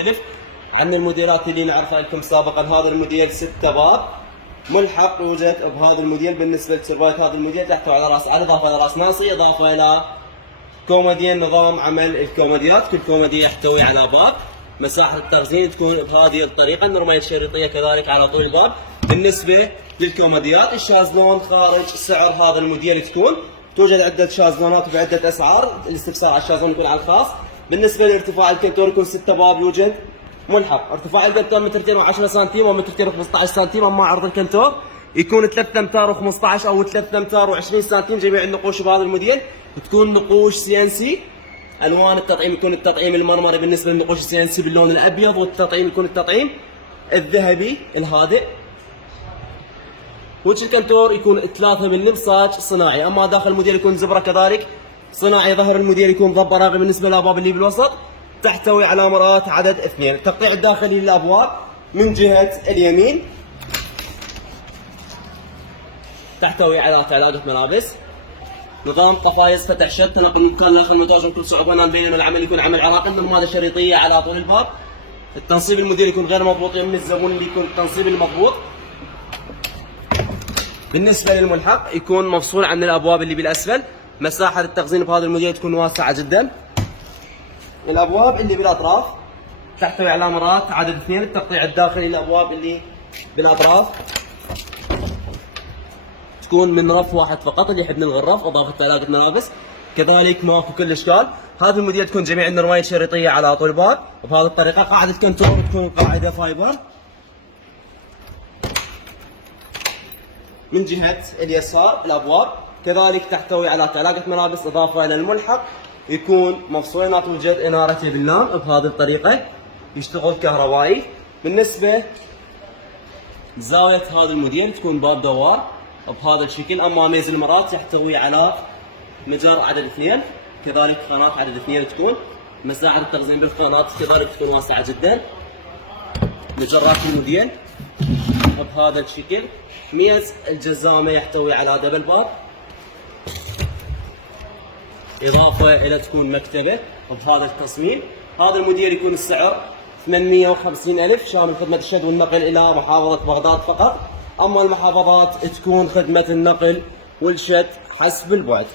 يختلف عن الموديلات اللي نعرفها لكم سابقا. هذا الموديل 6 باب ملحق يوجد بهذا الموديل. بالنسبه للسيرفايت هذا الموديل تحتوي على راس عرض، اضافه الى راس ناصي، اضافه الى كومودين. نظام عمل الكوموديات، كل كومودي يحتوي على باب. مساحه التخزين تكون بهذه الطريقه، النرميه الشريطيه كذلك على طول الباب. بالنسبه للكوموديات الشازلون خارج سعر هذا الموديل تكون توجد عده شازلونات بعده اسعار، الاستفسار على الشازلون يكون على الخاص. بالنسبه لارتفاع الكنتور يكون 6 باب يوجد ملحق. ارتفاع الكنتور مترتين و10 سنتيم ومترتين و15 سنتيم. اما عرض الكنتور يكون 3 امتار و15 او 3 امتار و20 سنتيم. جميع النقوش بهذا الموديل تكون نقوش CNC. الوان التطعيم يكون التطعيم المرمري بالنسبه للنقوش CNC باللون الابيض، والتطعيم يكون التطعيم الذهبي الهادئ. وجه الكنتور يكون 3 ملم صاج صناعي. اما داخل الموديل يكون زبره كذلك صناعي. ظهر الموديل يكون ضب براغي. بالنسبه للابواب اللي بالوسط تحتوي على مرآة عدد 2. التقطيع الداخلي للابواب من جهه اليمين تحتوي على ثلاجه ملابس. نظام قفايز فتح شد، تنقل من مكان لاخر متواجد بكل صعوبه. بينما العمل يكون عمل عراقي. النرماده الشريطيه على طول الباب. التنصيب الموديل يكون غير مضبوط، يم الزبون اللي يكون التنصيب المضبوط. بالنسبه للملحق يكون مفصول عن الابواب اللي بالاسفل. مساحه التخزين بهذا الموديل تكون واسعه جدا. الابواب اللي بالاطراف تحتوي على مرآة عدد 2. التقطيع الداخلي للابواب اللي بالاطراف تكون من رف واحد فقط، اللي يحب من الغرف اضافه ثلاجه ملابس. كذلك ماكو كل اشكال. هذا الموديل تكون جميع النرمايه الشريطيه على طول الباب بهذه الطريقه. قاعده كنتور تكون قاعده فايبر. من جهه اليسار الابواب كذلك تحتوي على ثلاجه ملابس اضافه الى الملحق. يكون مفصولين، توجد اناره باللام بهذه الطريقه، يشتغل كهربائي. بالنسبه لزاويه هذا الموديل تكون باب دوار بهذا الشكل. اما ميز المرات يحتوي على مجر عدد 2 كذلك قناه عدد 2 تكون. مساحه التخزين بالقناه كذلك تكون واسعه جدا. مجرات الموديل بهذا الشكل. ميز الجزامه يحتوي على دبل باب اضافه الى تكون مكتبه بهذا التصميم. هذا الموديل يكون السعر 850,000 شامل خدمه الشد والنقل الى محافظه بغداد فقط. اما المحافظات تكون خدمه النقل والشد حسب البعد.